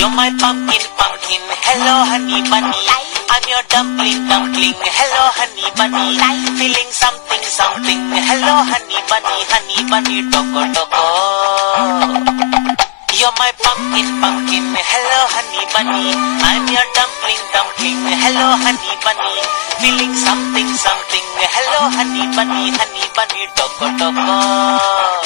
You're my pumpkin, pumpkin. Hello, honey bunny. I'm your dumpling, dumpling. Hello, honey bunny. Feeling something, something. Hello, honey bunny, toco, toco. You're my pumpkin, pumpkin. Hello, honey bunny. I'm your dumpling, dumpling. Hello, honey bunny. Feeling something, something. Hello, honey bunny, toco, toco.